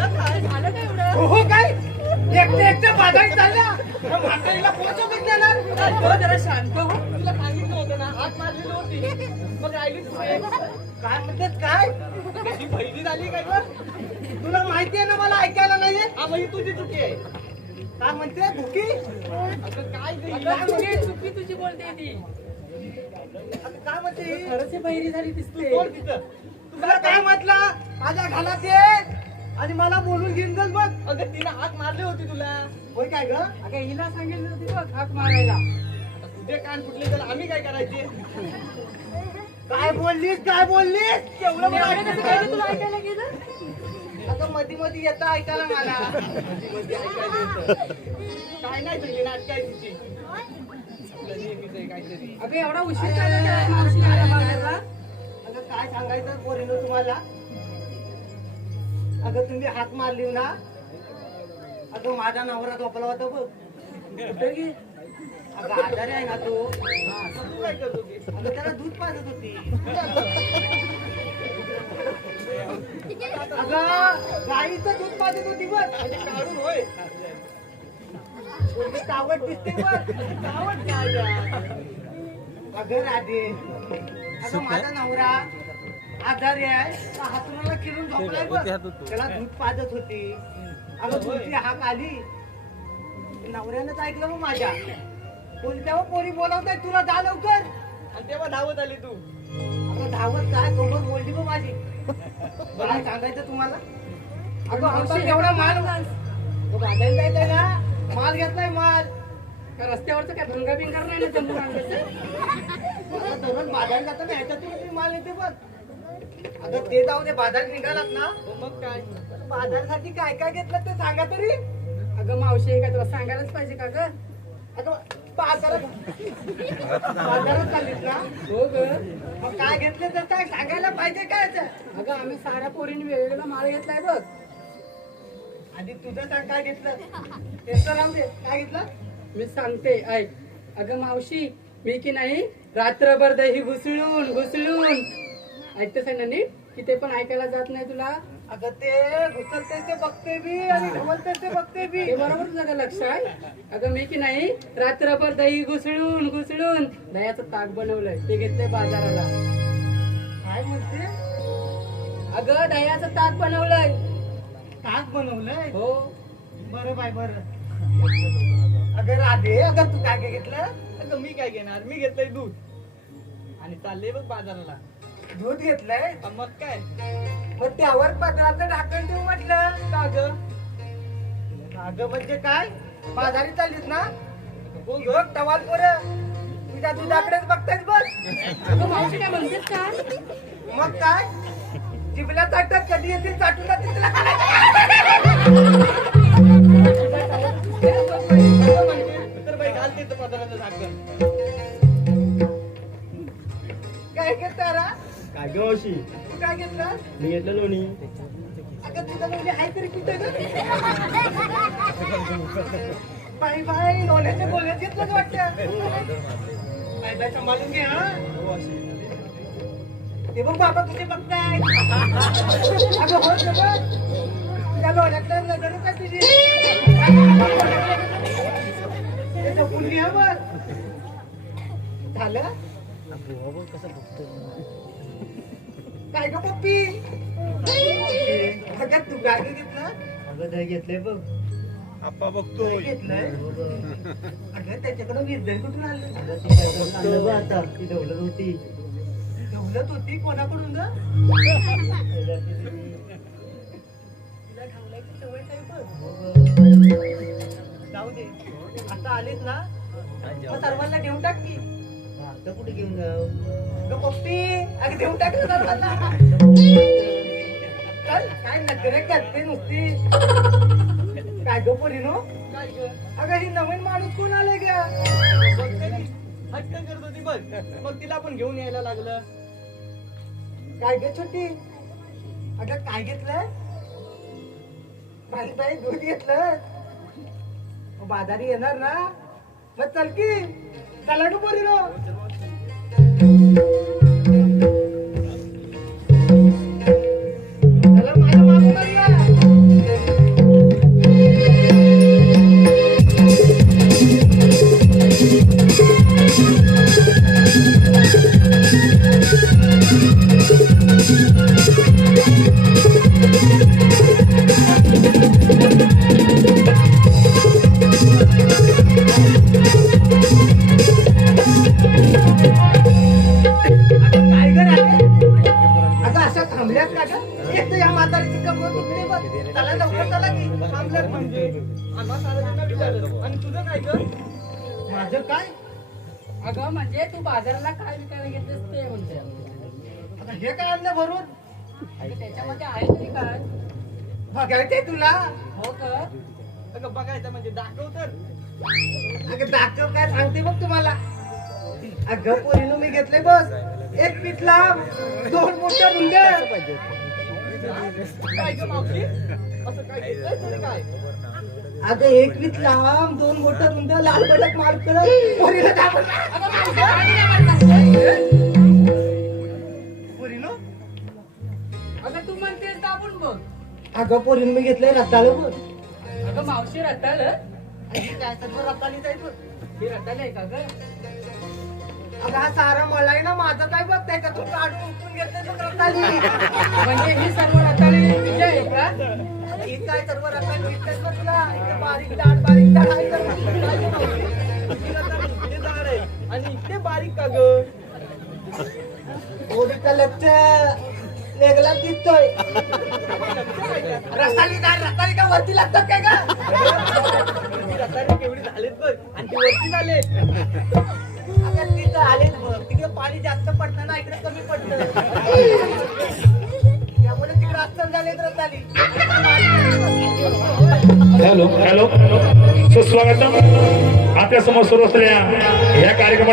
हो काय? एकटे एकटे बाजारी चालल्या मग म्हातारीला कोण सोबत देणार हो, जरा शांत हो. तुला सांगितलं होतं ना हात मारलेली होती मग राहिली काय म्हणतात काय? कशी पहिली झाली काय गं? तुला माहिती आहे ना मला ऐकायला नाहीये? हा ही तुझी चुकी आहे. काय म्हणते भुकी अगं काय चुकी चुकी तुझी बोलते ती. काय म्हणते? खरंच बहिरी झाली दिसते. तुला काय म्हटलं? माझ्या घालात ये आणि मला बोलून घेऊन जाल बघ. अगं तिने हात मारली होती तुला. होय काय ग? अगं हिला सांगितलं होती बघ हाक मारायला. आता तुझे कान फुटले तर आम्ही काय करायचे? काय बोललीस? काय बोललीस? एवढं कसं काय ऐकायला तुला ऐकायला गेलं? अगं मधी मधी येतं ऐकायला मला. मध्ये ऐकायला येतं. काय नाही तुझी नाटक आहे तिची. तुला नेहमीच आहे काहीतरी. अगं एवढा उशीर झाला काय मावशी आल्या बाजारला अगं काय सांगायचं पोरीनो तुम्हाला? अगं तुम्ही हात मारली ना? अगं माझा नवरा झोपला होता बघ? अगं आजारी आहे ना तो. अगं त्याला दूध पाजत होती. अगं गाईचं दूध पाजत होती बघ. म्हणजे काढून होय कावट दिसते बघ. कावट काय? अगं राधे. अगं माझा नवरा आजारी आहे तर हातुराला किरून झोपलाय बघ त्याला दूध पाजत होती. अगं तुमची हाक आली. नवऱ्यानंच ऐकलं मग माझ्या. कोणत्या हो पोरी बोलावताय तुला जा लवकर? आणि तेव्हा धावत आली तू. अगं धावत काय तोंडवर बोलली बघ माझी. काय सांगायचं तुम्हाला? अगं आमचा एवढा माल बाजायला जायचंय ना? माल घेतलाय माल. का रस्त्यावरचं काय भंगा बिंगार नाही ना आता दररोज बाजारात जाताना ह्याच्यातून तरी माल येते बघ. अगं ते जाऊ दे बाजार निघालात ना. मग काय? बाजारासाठी काय काय घेतलं ते सांगा तरी. अगं मावशी हे काय तुला सांगायलाच पाहिजे का ग? अगं बाजारात बाजारात चाललीस ना? हो ग. मग काय घेतलं तर काय सांगायला पाहिजे काय ते? अगं आम्ही साऱ्या पोरींनी वेगवेगळा माल घेतलाय बघ. आधी तुझं सांग काय घेतलं? ते तर राहू दे काय घेतलं? मी सांगते ऐक. अगं मावशी मी की नाही रात्रभर दही घुसळून घुसळून ऐकतेस आहे ना नीट की ते पण ऐकायला जात नाही तुला? अगं ते घुसलते ते बघते बी आणि ढवलते ते बघते बी हे बरोबर तुझं का लक्ष आहे? अगं मी की नाही रात्रभर दही घुसळून घुसळून दह्याचं ताक बनवलंय ते घेतलंय बाजाराला. काय म्हणते? अगं दह्याचं ताक बनवलंय. ताक बनवलंय? हो. बरं बाय बरं. अगं राधे अगं तू काय काय घेतलं? अगं मी काय घेणार? मी घेतलंय दूध. आणि चालले बघ बाजाराला. दूध घेतलंय? मग काय? मग त्यावर पत्राचं ढाकण ठेवू म्हटलं. का ग अगं म्हणजे काय? बाजारी चाललीस ना? हो ही बघ टवाल पोर. तुझ्या दुधाकडेच बघतायत बघ. अगं मावशी काय म्हणतेस का? मग काय? जिबल्या चाटत कधी येतील चाटून जातील तुला अगं तर बाई घालते तर पदार्थाचं झाकण काय घेतलं रा काय ग मावशी. तू काय घेतलं मी घेतलं लोणी. अगं तुझं म्हणजे आहे तरी कुठे बाई बाई लोण्याच्या गोळ्यात घेतलं वाटतं. बाई बाई सांभाळून घे हा. ते बघ बाबा कुठे बघताय. अगं हो तुझ्या लोण्यातलं नजरच आहे तुझी. घे हा बघ. झालं? काय ग पप्पी? अगं तू काय ग घेतलं? अगं दही घेतलंय बघ. काय घेतलंय? अगं त्याच्याकडे विरजण कुठून आणलं अगं ती डवलत आणलं बघ आता. ती डवलत होती. दौलत होती? कोणाकडून ग? तिला ढवलायची सवय काय बघ. जाऊ दे. आता आलीस ना? मग सर्वांना घेऊन टाक की. आता कुठे घेऊन जाऊ? पप्पी. अगं घेऊन टाक ना सर्वांना चल काय नजरे करते नुसती? काय गो पोरीनो काय ग अगं ही नवीन माणूस कोण आलाय ती. हटकन करत होती बघ. मग तिला पण घेऊन यायला लागलं. काय ग छोटी? अगं काय घेतलं बाई बाई दूध घेतलं. बाजारी येणार ना? मग चल की. चला ग आणि तुझं काय ग? माझं काय? अगं म्हणजे तू बाजाराला काय विकायला घेतलंस ते म्हणते आता हे काय आणलं भरून? अगं, त्याच्यामध्ये आहे तरी काय? बघायचंय तुला. हो का अगं बघायचं म्हणजे दाखव तर. अगं दाखव काय सांगते बघ तुम्हाला. अगं पोरीनं मी घेतले बस एक पिठला दोन मोठ्या रुंड्या काय ग मावशी? असं काय घेतलंय तुला काय? अगं एक वीत लांब दोन मोठ्या रुंड्या लाल बलक मार करत पोरीला दाखव. पोरीनो? अगं तू म्हणतेस दाबून बघ अगं पोरीनं मी घेतलंय रताळ बघ. अगं मावशी रताळ सर्व रताळीच आहे बघ. ही रताळ आहे का ग? अगं हा सारा मला ना माझं काय बघ त्याच्यातून काढून घेतलंय बघ रताळी. म्हणजे ही सर्व रताळे तुझी आहे का? काय सर्व दिसतात बघ तुला? इथे बारीक दाट बारीक दाट आहे तर काय झाड आहे. आणि इकडे बारीक का ग? पोरीचा लक्ष वेगळा दिसतोय. रसाली काय रसाली का वरती लागतात काय का रताळे केवढी झालेत बघ. आणि ती वरती झाले. तिथं आलेच बघ. तिकडे पाणी जास्त पडतं ना इकडे कमी पडतं. हॅलो. हॅलो. सुस्वागतम आपल्यासमोर सुरू असलेल्या या कार्यक्रमात